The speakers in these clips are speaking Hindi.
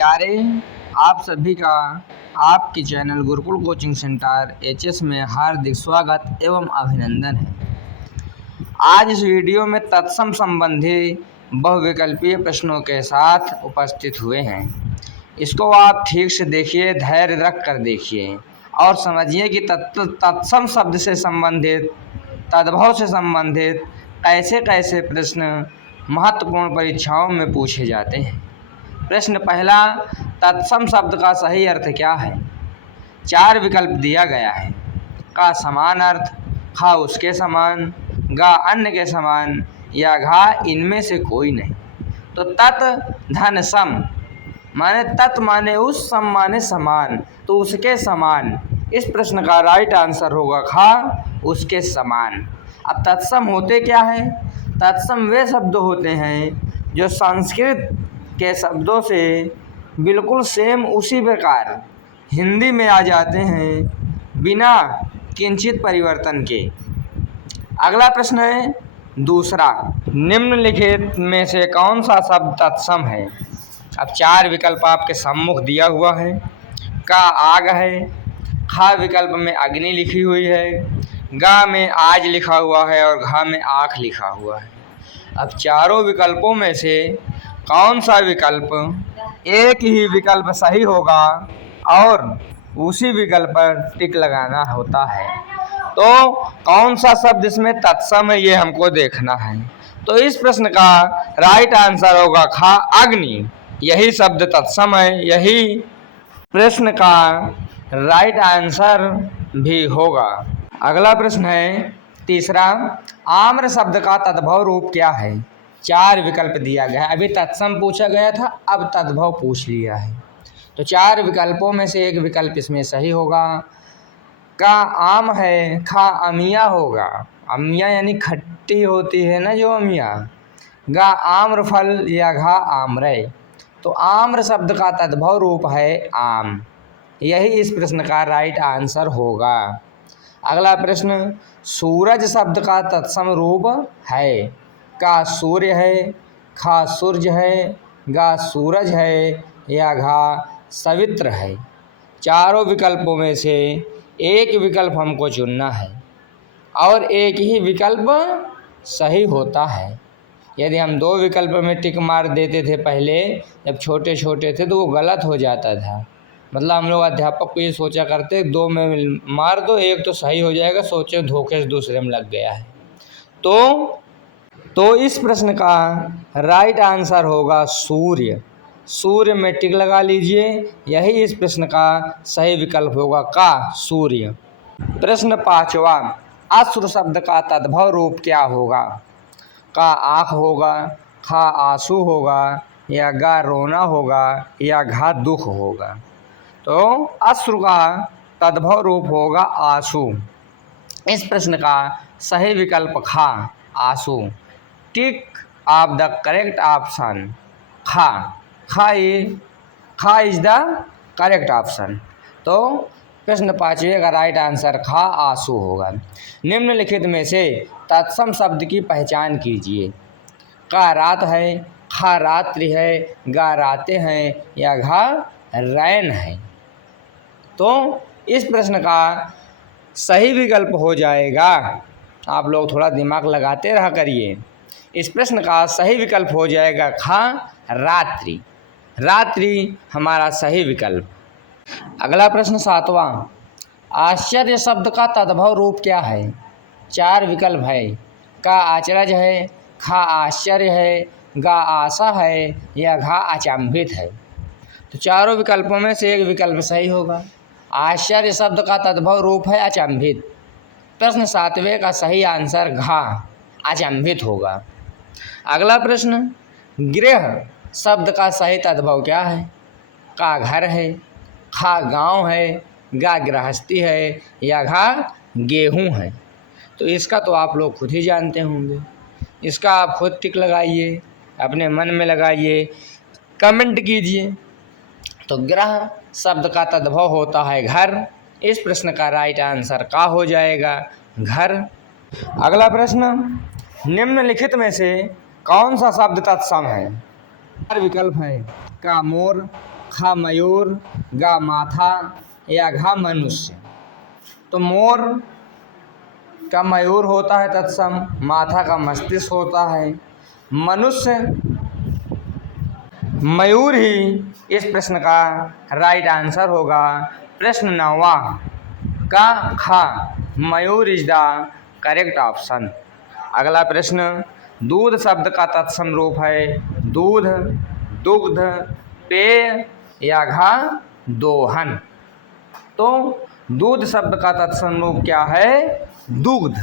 प्यारे आप सभी का आपके channel Gurukul coaching centre HS में हार्दिक स्वागत एवं अभिनंदन है। आज इस वीडियो में तत्सम संबंधी बहुविकल्पीय प्रश्नों के साथ उपस्थित हुए हैं। इसको आप ठीक से देखिए, धैर्य रख कर देखिए और समझिए कि तत्सम शब्द से संबंधित, तद्भव से संबंधित कैसे कैसे प्रश्न महत्वपूर्ण परीक्षाओं में पूछे जाते हैं। प्रश्न पहला, तत्सम शब्द का सही अर्थ क्या है? 4 विकल्प दिया गया है। का समान अर्थ, खा उसके समान, गा अन्य के समान या घा इनमें से कोई नहीं। तो तत् धन सम माने तत् माने उस, सम माने समान, तो उसके समान। इस प्रश्न का राइट आंसर होगा खा उसके समान। अब तत्सम होते क्या है? तत्सम वे शब्द होते हैं जो संस्कृत के शब्दों से बिल्कुल सेम उसी प्रकार हिंदी में आ जाते हैं बिना किंचित परिवर्तन के। अगला प्रश्न है दूसरा, निम्नलिखित में से कौन सा शब्द तत्सम है? अब 4 विकल्प आपके सम्मुख दिया हुआ है। का आग है, खा विकल्प में अग्नि लिखी हुई है, गा में आज लिखा हुआ है और घा में आँख लिखा हुआ है। अब चारों विकल्पों में से कौन सा विकल्प, एक ही विकल्प सही होगा और उसी विकल्प पर टिक लगाना होता है। तो कौन सा शब्द इसमें तत्सम है ये हमको देखना है। तो इस प्रश्न का राइट आंसर होगा खा अग्नि। यही शब्द तत्सम है, यही प्रश्न का राइट आंसर भी होगा। अगला प्रश्न है तीसरा, आम्र शब्द का तद्भव रूप क्या है? 4 विकल्प दिया गया है। अभी तत्सम पूछा गया था, अब तद्भव पूछ लिया है। तो 4 विकल्पों में से एक विकल्प इसमें सही होगा। का आम है, खा अमिया होगा, अमिया यानी खट्टी होती है ना जो अमिया। गा आम्रफल या घा आम्रय। तो आम्र शब्द का तद्भव रूप है आम। यही इस प्रश्न का राइट आंसर होगा। अगला प्रश्न, सूरज शब्द का तत्सम रूप है? का सूर्य है, खा सूर्य है, गा सूरज है या घा सवित्र है। चारों विकल्पों में से एक विकल्प हमको चुनना है और एक ही विकल्प सही होता है। यदि हम 2 विकल्प में टिक मार देते थे पहले, जब छोटे छोटे थे, तो वो गलत हो जाता था। मतलब हम लोग अध्यापक को ये सोचा करते 2 में मार दो, एक तो सही हो जाएगा, सोचे धोखे से दूसरे में लग गया है। तो इस प्रश्न का राइट आंसर होगा सूर्य। सूर्य में टिक लगा लीजिए, यही इस प्रश्न का सही विकल्प होगा का सूर्य। प्रश्न 5वां, अश्रु शब्द का तद्भव रूप क्या होगा? का आँख होगा, खा आंसू होगा या गा रोना होगा या घा दुख होगा। तो अश्रु का तद्भव रूप होगा आंसू। इस प्रश्न का सही विकल्प खा आंसू। टिक ऑफ द करेक्ट ऑप्शन खा। खा इज द करेक्ट ऑप्शन। तो प्रश्न 5वें का राइट आंसर खा आंसू होगा। निम्नलिखित में से तत्सम शब्द की पहचान कीजिए। का रात है, खा रात्रि है, गा रातें हैं या घा रैन है। तो इस प्रश्न का सही विकल्प हो जाएगा, आप लोग थोड़ा दिमाग लगाते रहा करिए, इस प्रश्न का सही विकल्प हो जाएगा खा रात्रि। रात्रि हमारा सही विकल्प। अगला प्रश्न 7वां, आश्चर्य शब्द का तद्भव रूप क्या है? 4 विकल्प है। का आचरज है, खा आश्चर्य है, गा आशा है या घा अचंभित है। तो चारों विकल्पों में से एक विकल्प सही होगा। आश्चर्य शब्द का तद्भव रूप है अचंभित। प्रश्न 7वें का सही आंसर घा अचंभित होगा। अगला प्रश्न, गृह शब्द का सही तद्भव क्या है? का घर है, खा गांव है, गा गृहस्थी है या घा गेहूं है। तो इसका तो आप लोग खुद ही जानते होंगे, इसका आप खुद टिक लगाइए, अपने मन में लगाइए, कमेंट कीजिए। तो गृह शब्द का तद्भव होता है घर। इस प्रश्न का राइट आंसर का हो जाएगा घर। अगला प्रश्न, निम्नलिखित में से कौन सा शब्द तत्सम है? 4 विकल्प है। का मोर, खा मयूर, गा माथा या घा मनुष्य। तो मोर का मयूर होता है तत्सम, माथा का मस्तिष्क होता है, मनुष्य मयूर ही इस प्रश्न का राइट आंसर होगा। प्रश्न 9वां का खा मयूर इज द करेक्ट ऑप्शन। अगला प्रश्न, दूध शब्द का तत्सम रूप है दूध, दुग्ध, पेय या घा दोहन। तो दूध शब्द का तत्सम रूप क्या है? दुग्ध।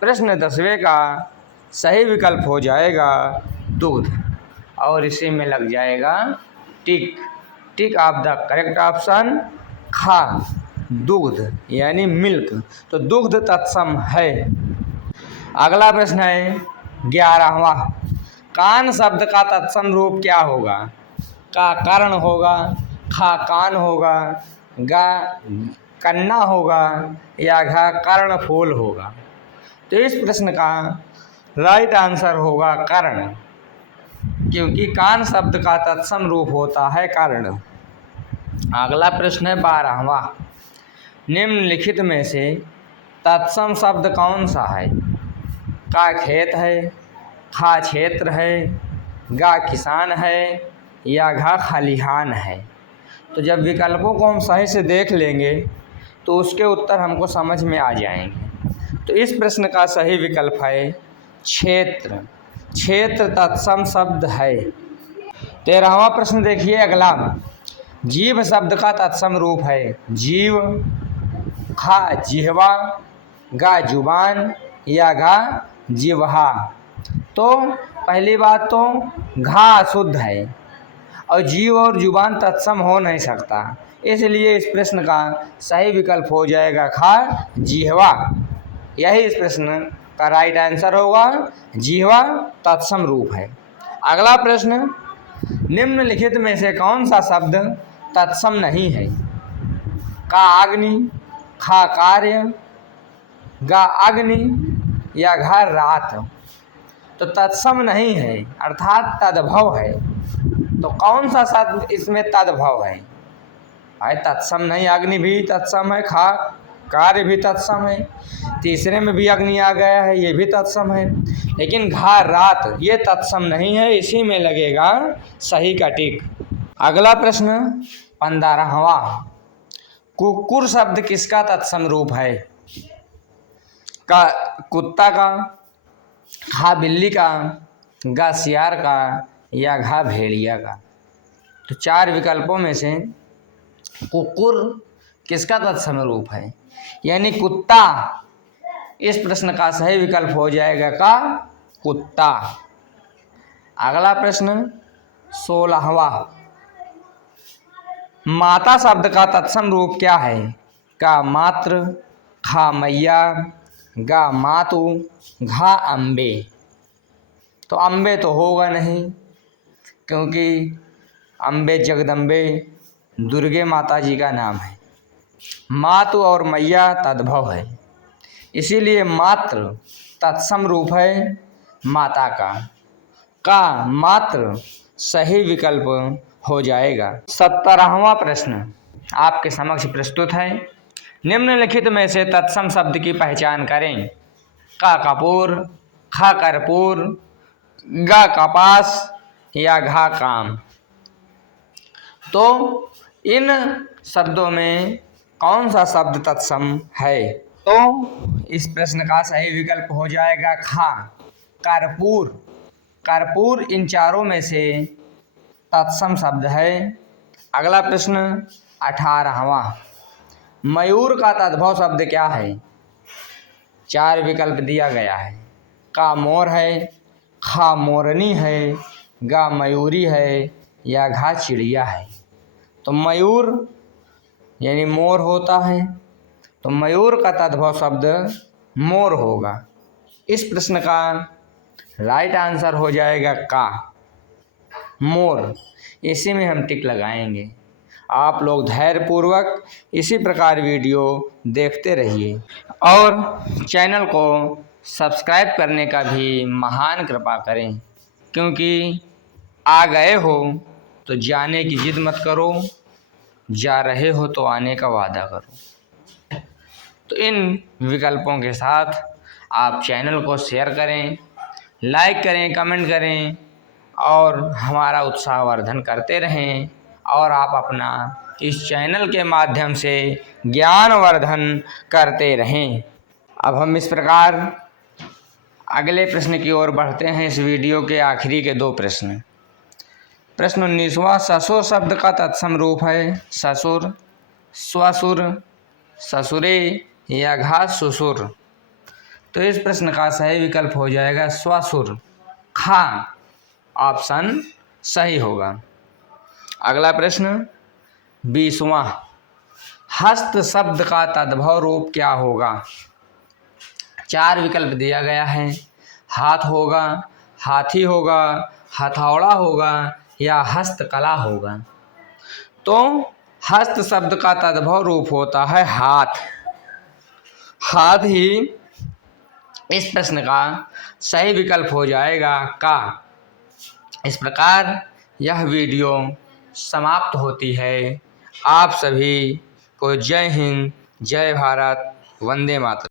प्रश्न 10वें का सही विकल्प हो जाएगा दूध और इसी में लग जाएगा टिक। टिक ऑफ द करेक्ट ऑप्शन खा दुग्ध यानी मिल्क। तो दुग्ध तत्सम है। अगला प्रश्न है 11वां, कान शब्द का तत्सम रूप क्या होगा? का कर्ण होगा, खा कान होगा, गा कन्ना होगा या घा कर्णफूल होगा। तो इस प्रश्न का राइट आंसर होगा कर्ण, क्योंकि कान शब्द का तत्सम रूप होता है कर्ण। अगला प्रश्न है 12वां, निम्नलिखित में से तत्सम शब्द कौन सा है? का खेत है, खा क्षेत्र है, गा किसान है या घा खलिहान है। तो जब विकल्पों को हम सही से देख लेंगे तो उसके उत्तर हमको समझ में आ जाएंगे। तो इस प्रश्न का सही विकल्प है क्षेत्र। क्षेत्र तत्सम शब्द है। 13वां प्रश्न देखिए अगला, जीव शब्द का तत्सम रूप है जीव, खा जिह्वा, गा जुबान या गा जिह्वा। तो पहली बात तो घा अशुद्ध है और जीव और जुबान तत्सम हो नहीं सकता, इसलिए इस प्रश्न का सही विकल्प हो जाएगा खा जिह्वा। यही इस प्रश्न का राइट आंसर होगा, जिह्वा तत्सम रूप है। अगला प्रश्न, निम्नलिखित में से कौन सा शब्द तत्सम नहीं है? का अग्नि, खा कार्य, गा अग्नि या घा रात। तो तत्सम नहीं है अर्थात तद्भव है। तो कौन सा शब्द इसमें तद्भव है? तत्सम नहीं, अग्नि भी तत्सम है, खा कार्य भी तत्सम है, तीसरे में भी अग्नि आ गया है, ये भी तत्सम है, लेकिन घा रात ये तत्सम नहीं है, इसी में लगेगा सही का टिक। अगला प्रश्न 15वां, कुक्कुर शब्द किसका तत्सम रूप है? का कुत्ता का, खा बिल्ली का, गा सियार का या घा भेड़िया का। तो 4 विकल्पों में से कुक्कुर किसका तत्सम रूप है यानी कुत्ता। इस प्रश्न का सही विकल्प हो जाएगा का कुत्ता। अगला प्रश्न 16वां, माता शब्द का तत्सम रूप क्या है? का मात्र, खा मैया, गा मातु, घा अम्बे। तो अम्बे तो होगा नहीं, क्योंकि अम्बे जगदम्बे दुर्गे माता जी का नाम है। मातु और मैया तद्भव है, इसीलिए मात्र तत्सम रूप है माता का मात्र सही विकल्प हो जाएगा। 17वां प्रश्न आपके समक्ष प्रस्तुत है, निम्नलिखित में से तत्सम शब्द की पहचान करें। का कपूर, खा कर्पूर, गा कपास या घा काम। तो इन शब्दों में कौन सा शब्द तत्सम है? तो इस प्रश्न का सही विकल्प हो जाएगा खा कर्पूर। कर्पूर इन चारों में से तत्सम शब्द है। अगला प्रश्न 18वां, मयूर का तद्भव शब्द क्या है? 4 विकल्प दिया गया है। का मोर है, खा मोरनी है, गा मयूरी है या घा चिड़िया है। तो मयूर यानी मोर होता है, तो मयूर का तद्भव शब्द मोर होगा। इस प्रश्न का राइट आंसर हो जाएगा का मोर। इसी में हम टिक लगाएंगे। आप लोग धैर्यपूर्वक इसी प्रकार वीडियो देखते रहिए और चैनल को सब्सक्राइब करने का भी महान कृपा करें, क्योंकि आ गए हो तो जाने की जिद मत करो, जा रहे हो तो आने का वादा करो। तो इन विकल्पों के साथ आप चैनल को शेयर करें, लाइक करें, कमेंट करें और हमारा उत्साहवर्धन करते रहें और आप अपना इस चैनल के माध्यम से ज्ञानवर्धन करते रहें। अब हम इस प्रकार अगले प्रश्न की ओर बढ़ते हैं। इस वीडियो के आखिरी के 2 प्रश्न। प्रश्न 19वां, ससुर शब्द का तत्सम रूप है ससुर, स्वसुर, ससुरे या घास सुसुर। तो इस प्रश्न का सही विकल्प हो जाएगा स्वसुर, खा ऑप्शन सही होगा। अगला प्रश्न 20वां, हस्त शब्द का तद्भव रूप क्या होगा। 4 विकल्प दिया गया है, हाथ होगा, हाथी होगा, हथौड़ा होगा या हस्तकला होगा। तो हस्त शब्द का तद्भव रूप होता है हाथ। हाथ ही इस प्रश्न का सही विकल्प हो जाएगा का। इस प्रकार यह वीडियो समाप्त होती है। आप सभी को जय हिंद, जय भारत, वंदे मातरम।